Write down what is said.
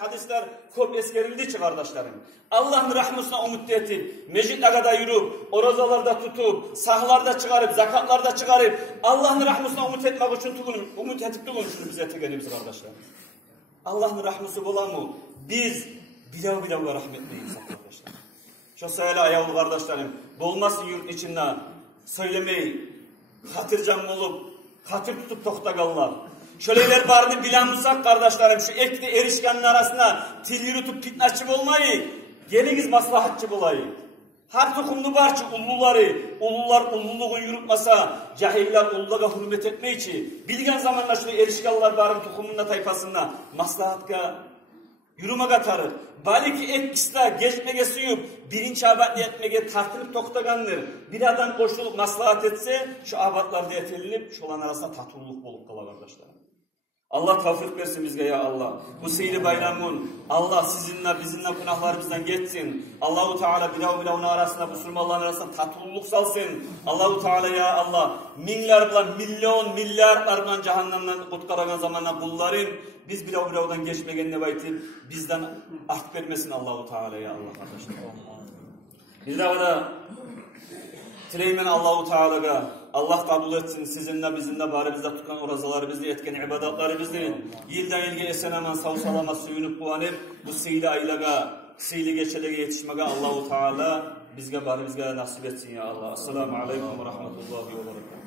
hadisler köp eskerildi ki kardeşlerim. Allah'ın rahmetine umut etip, meclitlerde yürüp, orazalarda tutup, sahlarda çıkarıp, zakatlarda çıkarıp, Allah'ın rahmetine umut etmek için umut etip şunu bize tegenimiz kardeşlerim. Allah'ın rahmeti olan mı? Biz bilav rahmetliyiz arkadaşlar. Şu sayılı ayağlı kardeşlerim, bolmasın yurt içinde söylemeyi, hatırcam olup, hatır tutup toktagallar. Şöyleler barını bilen bulsak kardeşlerim, şu ekli erişkenin arasına til yürütüp fitnatçı olmayı, geliniz maslahatçı olayı. Her tokumlu barçı ulular ululuğu yürütmasa, cahiller ululuğa hürmet etmeyici, bilgen zamanla şu erişkenler barın tokumunla tayfasına maslahatka yürüme tarır. Baliki etkisine geçmege suyup, birinci abadlı etmege tartılıp toktagandır. Bir adam koşulup maslahat etse, şu abadlarda yetelinip, şu olan arasında tatululuk bulup kala kardeşler. Allah tavfik versin bizge ya Allah. Bu seyri bayramın Allah sizinle bizimle günahlarımızdan geçsin. Allahu Teala bilavun arasında Müslümanların arasında tatululuk salsın. Allahu Teala ya Allah minler bilen milyarlarla cehennemden kutkaragan zamanla bunların biz bilavdan geçmegen nebaytip bizden art vermesin Allahu Teala ya Allah kardeşler. Bir daha da Tileymen Allahu Teala'ga Allah kabul etsin sizinle bizimle bari bizde tutan orazaları bizde etken ibadatları bizde yıldan yılga esen aman sağ salama suyunup kuanır bu seyli aylaga seyli geçelege yetişmege Allahu Teala bizge bari bizge nasip etsin ya Allah. Esselamu aleyküm ve rahmetullahi ve berekatuhu.